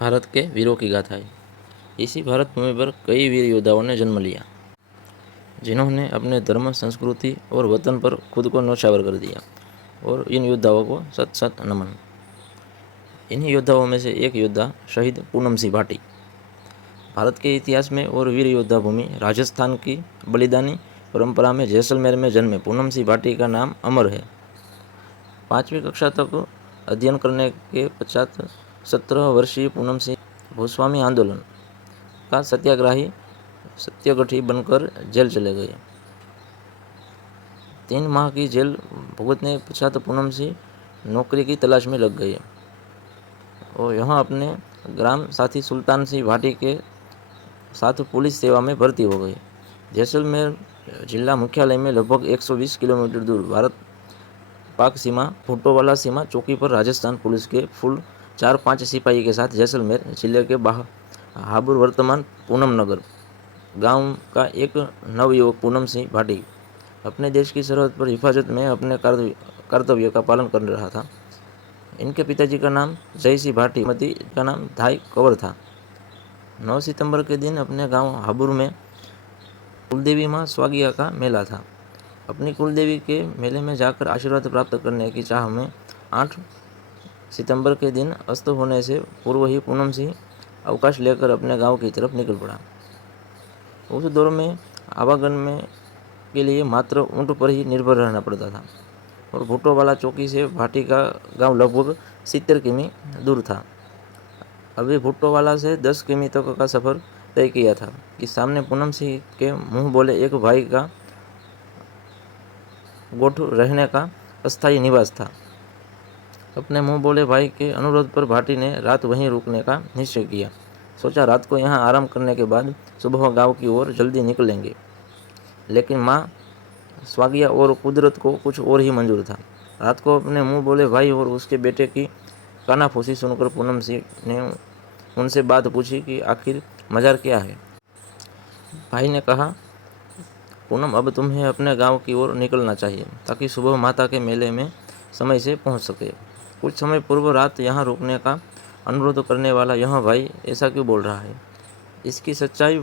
भारत के वीरों की गाथाएं। इसी भारत भूमि पर कई वीर योद्धाओं ने जन्म लिया, जिन्होंने अपने धर्म, संस्कृति और वतन पर खुद को न्यौछावर कर दिया। और इन योद्धाओं को सत सत नमन। इन्हीं योद्धाओं में से एक योद्धा शहीद पूनम सिंह भाटी भारत के इतिहास में और वीर योद्धा भूमि राजस्थान की बलिदानी परंपरा में जैसलमेर में जन्मे पूनम सिंह भाटी का नाम अमर है। 5वीं कक्षा तक अध्ययन करने के पश्चात 17 वर्षीय पूनम सिंह भूस्वामी आंदोलन का सत्याग्रही बनकर जेल चले गए। 3 माह की जेल भुगतने के पश्चात पूनम सिंह नौकरी की तलाश में लग गए और यहाँ अपने ग्राम साथी सुल्तान सिंह भाटी के साथ पुलिस सेवा में भर्ती हो गए। जैसलमेर जिला मुख्यालय में लगभग 120 किलोमीटर दूर भारत पाक सीमा भुट्टोवाला सीमा चौकी पर राजस्थान पुलिस के फुल 4-5 सिपाही के साथ जैसलमेर जिले के हाबुर वर्तमान पूनम नगर गांव का एक नवयुवक पूनम सिंह भाटी अपने देश की सरहद पर हिफाजत में अपने कर्तव्य का पालन कर रहा था। इनके पिताजी का नाम जय सिंह भाटी, मती का नाम धाई कंवर था। 9 सितंबर के दिन अपने गांव हाबुर में कुलदेवी माँ स्वागिया का मेला था। अपनी कुलदेवी के मेले में जाकर आशीर्वाद प्राप्त करने की चाह में 8 सितंबर के दिन अस्त होने से पूर्व ही पूनम सिंह अवकाश लेकर अपने गांव की तरफ निकल पड़ा। उस दौर में आवागमन में के लिए मात्र ऊँट पर ही निर्भर रहना पड़ता था और भुट्टोवाला चौकी से भाटी का गांव लगभग 70 किमी दूर था। अभी भुट्टोवाला से 10 किमी तक का सफ़र तय किया था कि सामने पूनम सिंह के मुंह बोले एक भाई का गोठ रहने का अस्थायी निवास था। अपने मुंह बोले भाई के अनुरोध पर भाटी ने रात वहीं रुकने का निश्चय किया। सोचा रात को यहाँ आराम करने के बाद सुबह गांव की ओर जल्दी निकलेंगे। लेकिन माँ स्वागिया और कुदरत को कुछ और ही मंजूर था। रात को अपने मुंह बोले भाई और उसके बेटे की कानाफूसी सुनकर पूनम सिंह ने उनसे बात पूछी कि आखिर मजार क्या है। भाई ने कहा, पूनम अब तुम्हें अपने गांव की ओर निकलना चाहिए ताकि सुबह माता के मेले में समय से पहुंच सके। कुछ समय पूर्व रात यहाँ रुकने का अनुरोध करने वाला यह भाई ऐसा क्यों बोल रहा है। इसकी सच्चाई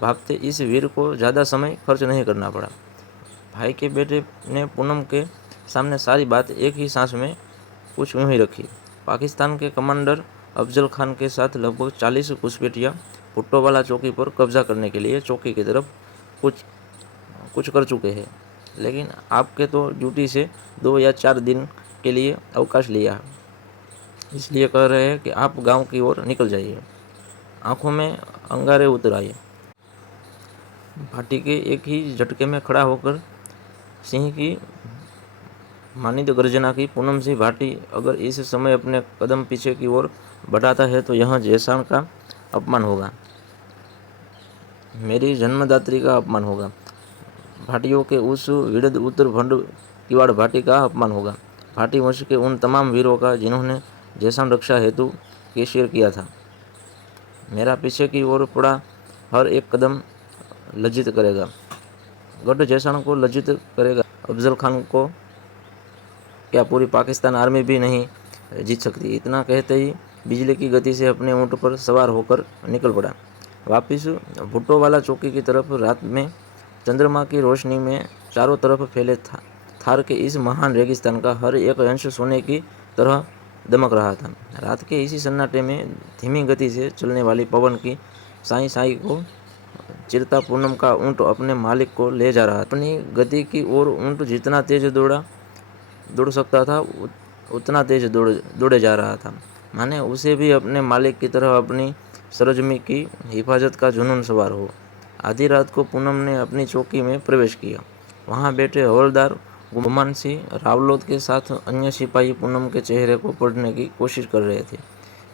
भापते इस वीर को ज़्यादा समय खर्च नहीं करना पड़ा। भाई के बेटे ने पूनम के सामने सारी बात एक ही सांस में कुछ यूँ ही रखी। पाकिस्तान के कमांडर अफजल खान के साथ लगभग 40 घुसपैठिया भुट्टोवाला चौकी पर कब्जा करने के लिए चौकी की तरफ कुछ कर चुके हैं, लेकिन आपके तो ड्यूटी से 2 या 4 दिन के लिए अवकाश लिया, इसलिए कह रहे हैं कि आप गांव की ओर निकल जाइए। आंखों में अंगारे उतर आए। भाटी के एक ही झटके में खड़ा होकर सिंह की मानिद गर्जना की। पूनम सिंह भाटी अगर इस समय अपने कदम पीछे की ओर बढ़ाता है तो यह जैसान का अपमान होगा, मेरी जन्मदात्री का अपमान होगा, भाटियों के उस विरध उत्तर भंड किवाड़ भाटी का अपमान होगा, भाटी वंश के उन तमाम वीरों का जिन्होंने जैसान रक्षा हेतु केशियर किया था। मेरा पीछे की ओर पड़ा हर एक कदम लज्जित करेगा, गढ़ जैसान को लज्जित करेगा। अफजल खान को क्या पूरी पाकिस्तान आर्मी भी नहीं जीत सकती। इतना कहते ही बिजली की गति से अपने ऊँट पर सवार होकर निकल पड़ा। वापिस भुट्टोवाला चौकी की तरफ। रात में चंद्रमा की रोशनी में चारों तरफ फैले थार के इस महान रेगिस्तान का हर एक अंश सोने की तरह दमक रहा था। रात के इसी सन्नाटे में धीमी गति से चलने वाली पवन की साई साई को चिरता पूनम का ऊँट अपने मालिक को ले जा रहा था। अपनी गति की ओर ऊँट जितना तेज दौड़ सकता था उतना तेज दौड़े जा रहा था, माने उसे भी अपने मालिक की तरह अपनी सरजमी की हिफाजत का जुनून सवार हो। आधी रात को पूनम ने अपनी चौकी में प्रवेश किया। वहाँ बैठे हवलदार गुमान सिंह रावलोद के साथ अन्य सिपाही पूनम के चेहरे को पढ़ने की कोशिश कर रहे थे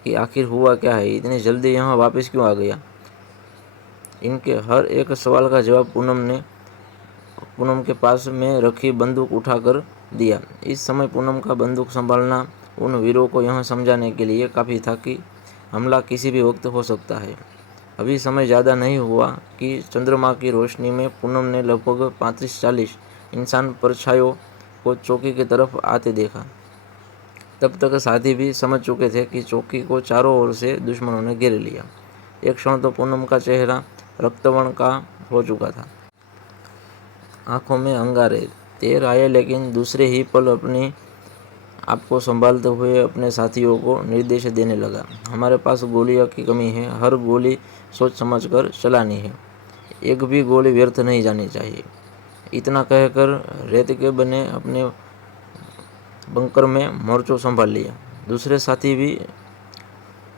कि आखिर हुआ क्या है, इतनी जल्दी यहाँ वापस क्यों आ गया। इनके हर एक सवाल का जवाब पूनम के पास में रखी बंदूक उठाकर दिया। इस समय पूनम का बंदूक संभालना उन वीरों को यह समझाने के लिए काफ़ी था कि हमला किसी भी वक्त हो सकता है। अभी समय ज़्यादा नहीं हुआ कि चंद्रमा की रोशनी में पूनम ने लगभग 35-40 इंसान परछाइयों को चौकी की तरफ आते देखा। तब तक साथी भी समझ चुके थे कि चौकी को चारों ओर से दुश्मनों ने घेर लिया। एक क्षण तो पूनम का चेहरा रक्तवर्ण का हो चुका था, आंखों में अंगारे तैर आए, लेकिन दूसरे ही पल अपनी आपको संभालते हुए अपने साथियों को निर्देश देने लगा। हमारे पास गोलियों की कमी है, हर गोली सोच समझकर चलानी है, एक भी गोली व्यर्थ नहीं जानी चाहिए। इतना कहकर रेत के बने अपने बंकर में मोर्चो संभाल लिया। दूसरे साथी भी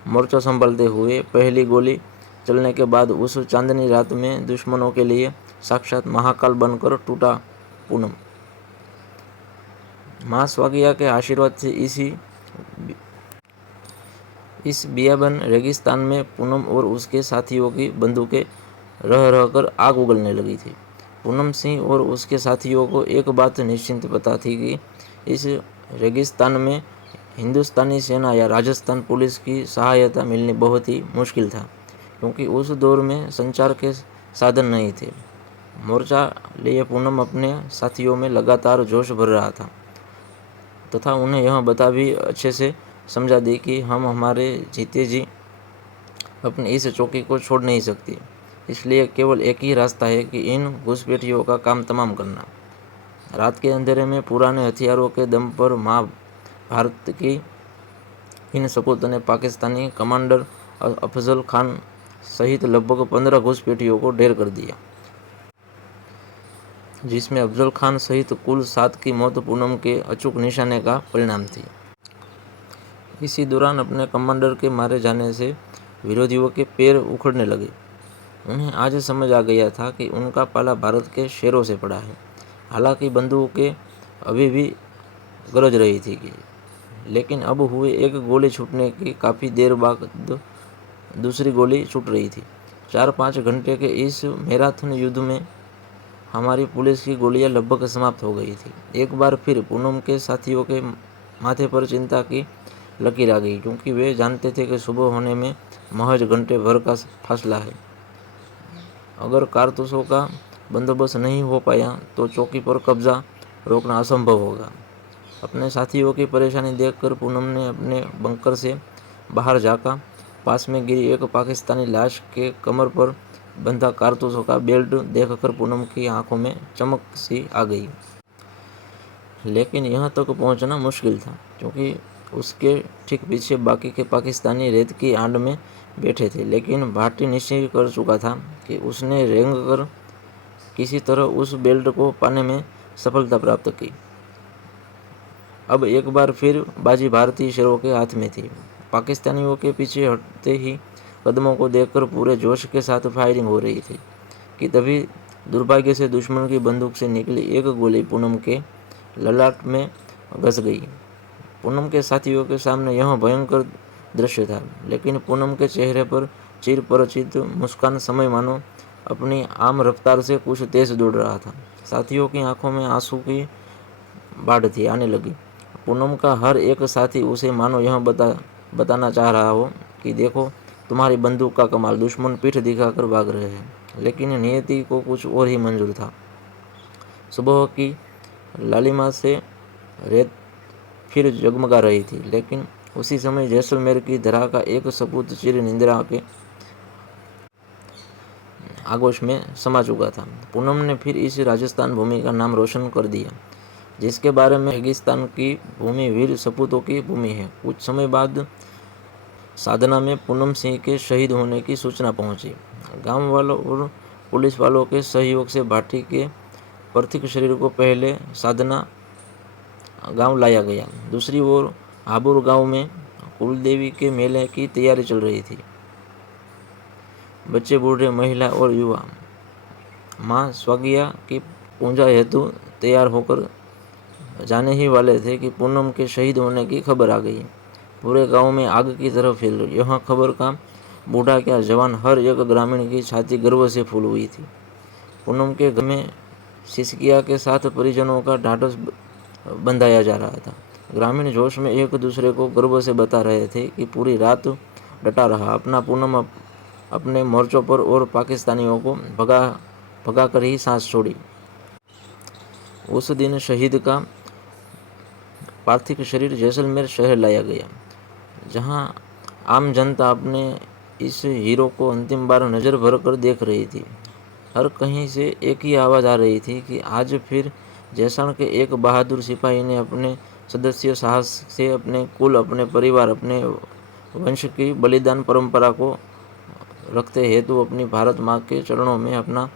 मोर्चा संभालते हुए पहली गोली चलने के बाद उस चांदनी रात में दुश्मनों के लिए साक्षात महाकाल बनकर टूटा पूनम। माँ स्वागिया के आशीर्वाद से इस बियाबन रेगिस्तान में पूनम और उसके साथियों की बंदूकें रह रहकर आग उगलने लगी थी। पूनम सिंह और उसके साथियों को एक बात निश्चिंत पता थी कि इस रेगिस्तान में हिंदुस्तानी सेना या राजस्थान पुलिस की सहायता मिलनी बहुत ही मुश्किल था, क्योंकि उस दौर में संचार के साधन नहीं थे। मोर्चा लिए पूनम अपने साथियों में लगातार जोश भर रहा था तथा उन्हें यह बता भी अच्छे से समझा दी कि हम हमारे जीते जी अपनी इस चौकी को छोड़ नहीं सकते, इसलिए केवल एक ही रास्ता है कि इन घुसपैठियों का काम तमाम करना। रात के अंधेरे में पुराने हथियारों के दम पर माँ भारत की इन सपूतों ने पाकिस्तानी कमांडर अफजल खान सहित लगभग 15 घुसपैठियों को ढेर कर दिया, जिसमें अफजल खान सहित कुल 7 की मौत पूनम के अचूक निशाने का परिणाम थी। इसी दौरान अपने कमांडर के मारे जाने से विरोधियों के पैर उखड़ने लगे। उन्हें आज समझ आ गया था कि उनका पाला भारत के शेरों से पड़ा है। हालांकि बंदूकें अभी भी गरज रही थी, लेकिन अब हुए एक गोली छूटने की काफ़ी देर बाद दूसरी गोली छूट रही थी। 4-5 घंटे के इस मैराथन युद्ध में हमारी पुलिस की गोलियां लगभग समाप्त हो गई थी। एक बार फिर पूनम के साथियों के माथे पर चिंता की लकीर आ गई, क्योंकि वे जानते थे कि सुबह होने में महज घंटे भर का फासला है। अगर कारतूसों का बंदोबस्त नहीं हो पाया तो चौकी पर कब्जा रोकना असंभव होगा। अपने साथियों की परेशानी देखकर पूनम ने अपने बंकर से बाहर झाँका। पास में गिरी एक पाकिस्तानी लाश के कमर पर बंधा कारतूसों का बेल्ट देखकर पूनम की आंखों में चमक सी आ गई। लेकिन यहाँ तक पहुँचना मुश्किल था, क्योंकि उसके ठीक पीछे बाकी के पाकिस्तानी रेत की आंड में बैठे थे। लेकिन भाटी निश्चय कर चुका था कि उसने रेंग कर किसी तरह उस बेल्ट को पाने में सफलता प्राप्त की। अब एक बार फिर बाजी भारतीय शेरों के हाथ में थी। पाकिस्तानियों के पीछे हटते ही कदमों को देखकर पूरे जोश के साथ फायरिंग हो रही थी कि तभी दुर्भाग्य से दुश्मन की बंदूक से निकली एक गोली पूनम के ललाट में घस गई। पूनम के साथियों के सामने यह भयंकर दृश्य था, लेकिन पूनम के चेहरे पर चिर परिचित मुस्कान समय मानो अपनी आम रफ्तार से कुछ तेज दौड़ रहा था। साथियों की आंखों में आंसू की बाढ़ थी आने लगी। पूनम का हर एक साथी उसे मानो यह बताना चाह रहा हो कि देखो तुम्हारी बंदूक का कमाल, दुश्मन पीठ दिखाकर भाग रहे हैं। लेकिन नियति को कुछ और ही मंजूर था। सुबह की लालिमा से रेत फिर जगमगा रही थी, लेकिन उसी समय जैसलमेर की धरा का एक सपूत चिर निंद्रा के आगोश में समा चुका था। पूनम ने फिर इस राजस्थान भूमि का नाम रोशन कर दिया, जिसके बारे में रेगिस्तान की भूमि वीर सपूतों की भूमि है। कुछ समय बाद साधना में पूनम सिंह के शहीद होने की सूचना पहुंची। गांव वालों और पुलिस वालों के सहयोग से भाटी के पार्थिव शरीर को पहले साधना गांव लाया गया। दूसरी ओर हाबुर गांव में कुलदेवी के मेले की तैयारी चल रही थी। बच्चे, बूढ़े, महिला और युवा माँ स्वागिया की पूजा हेतु तैयार होकर जाने ही वाले थे कि पूनम के शहीद होने की खबर आ गई। पूरे गांव में आग की तरह फैल रही यह खबर का बूढ़ा क्या जवान, हर एक ग्रामीण की छाती गर्व से फूल हुई थी। पूनम के घर में सिसकिया के साथ परिजनों का ढाढ़स बंधाया जा रहा था। ग्रामीण जोश में एक दूसरे को गर्व से बता रहे थे कि पूरी रात डटा रहा अपना पूनम अपने मोर्चों पर और पाकिस्तानियों को भगा कर ही सांस छोड़ी। उस दिन शहीद का पार्थिव शरीर जैसलमेर शहर लाया गया, जहां आम जनता अपने इस हीरो को अंतिम बार नज़र भर कर देख रही थी। हर कहीं से एक ही आवाज़ आ रही थी कि आज फिर जैसलमेर के एक बहादुर सिपाही ने अपने सदस्य साहस से अपने कुल, अपने परिवार, अपने वंश की बलिदान परंपरा को रखते हेतु अपनी भारत माँ के चरणों में अपना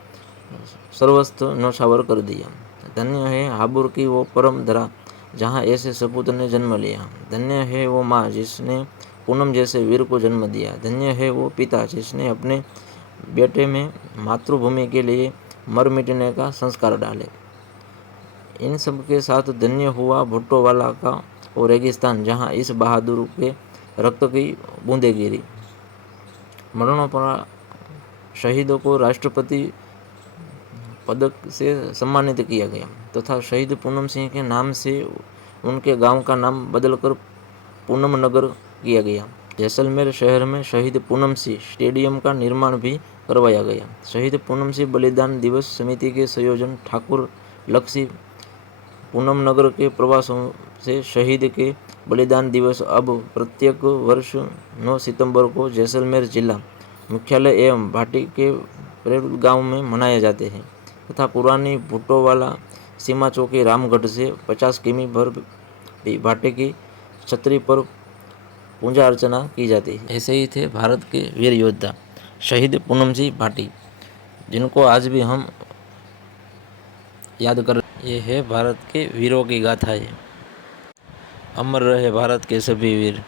सर्वस्व न्यौछावर कर दिया। धन्य है हाबुड़ की वो परम धरा, जहाँ ऐसे सपूत ने जन्म लिया। धन्य है वो माँ जिसने पूनम जैसे वीर को जन्म दिया। धन्य है वो पिता जिसने अपने बेटे में मातृभूमि के लिए मर मिटने का संस्कार डाले। इन सब के साथ धन्य हुआ भुट्टोवाला का वो रेगिस्तान, जहाँ इस बहादुर के रक्त की बूंदें गिरी। मरणोपरांत शहीदों को राष्ट्रपति पदक से सम्मानित किया गया तथा शहीद पूनम सिंह के नाम से उनके गांव का नाम बदलकर पूनम नगर किया गया। जैसलमेर शहर में शहीद पूनम सिंह स्टेडियम का निर्माण भी करवाया गया। शहीद पूनम सिंह बलिदान दिवस समिति के संयोजन ठाकुर लक्ष्मी पूनम नगर के प्रवासों से शहीद के बलिदान दिवस अब प्रत्येक वर्ष 9 सितंबर को जैसलमेर जिला मुख्यालय एवं भाटी के प्रेरूल गांव में मनाए जाते हैं तथा पुरानी भुट्टोवाला सीमा चौकी रामगढ़ से 50 किमी भर भाटी की छतरी पर पूजा अर्चना की जाती है। ऐसे ही थे भारत के वीर योद्धा शहीद पूनम सिंह भाटी, जिनको आज भी हम याद कर। ये है भारत के वीरों की गाथा है। अमर रहे भारत के सभी वीर।